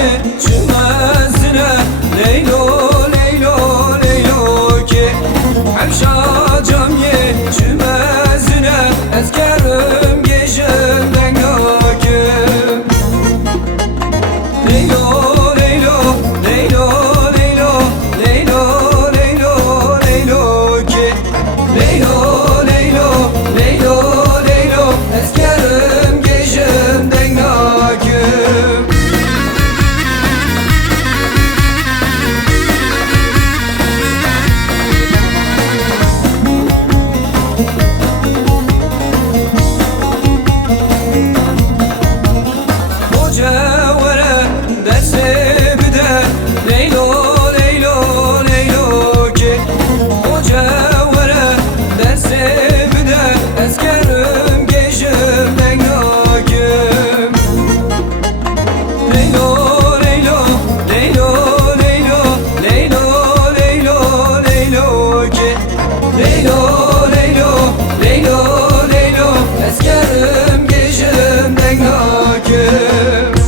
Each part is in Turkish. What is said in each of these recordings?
ye çümezine Leylo Leylo Leylo ki Hemşacam ye çümezine Ezkerim gecemden gâkim Leylo Leylo Leylo Leylo Leylo Leylo Leylo ki Leylo Leylo Leylo Leylo Ezkerim gecemden gâkim Mocevere derse bide Leylo Leylo Leylo ki Mocevere derse bide Ezkerim gecemden gâkim Leylo Leylo Leylo Leylo Leylo Leylo Leylo ki Leylo Leylo Leylo Leylo Ezkerim gecemden gâkim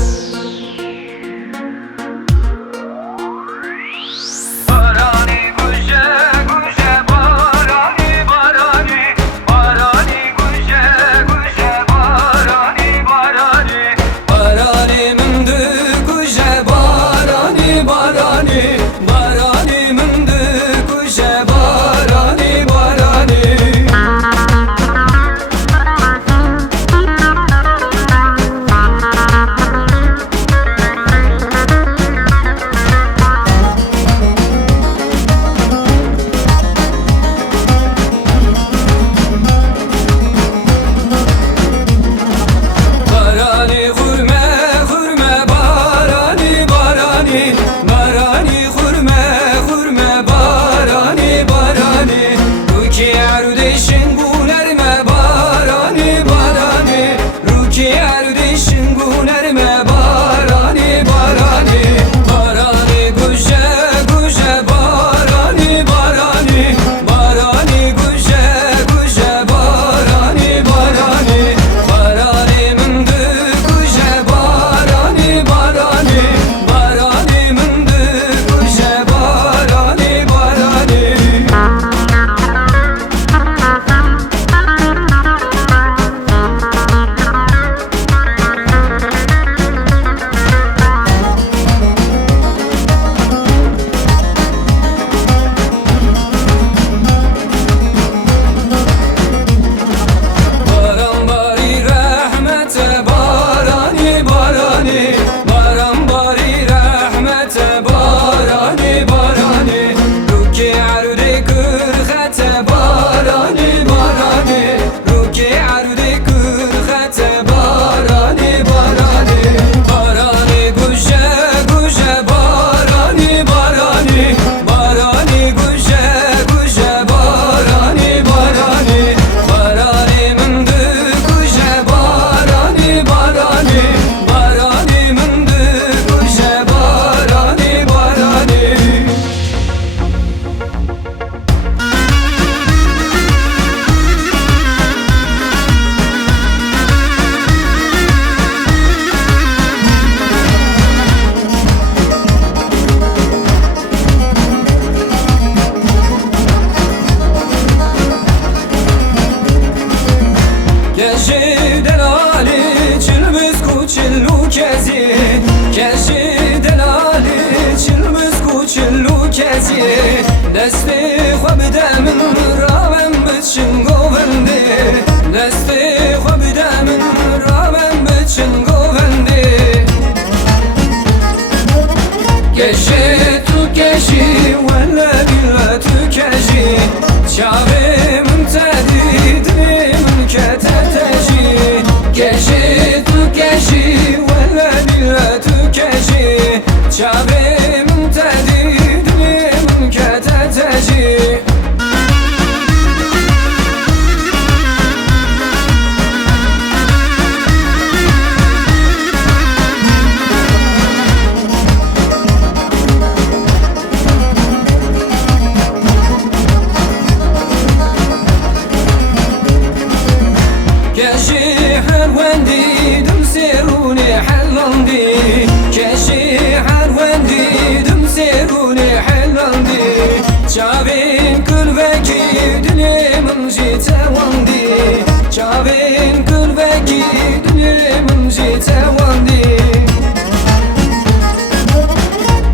Desti xwe bide min ravem biçin govendê Desti xwe bide min ravem biçin govendê Keşê tu keşî wele bîle tu keşî Çavê min tedî dilê min kete tejî Keşê tu keşî wele bîle tu keşî Çavê min tedî dilê min kete tejî كشي حلوندي دم سيروني حلندي كشي تواندي چاوین قلبکی دلم جی تواندی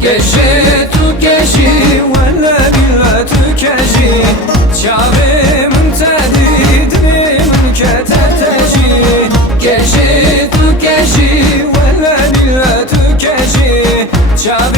کشی تو کشی ولا بلا تو کشی چاوین تدی دلم کتتشی کشی تو کشی ولا بلا تو کشی چاوین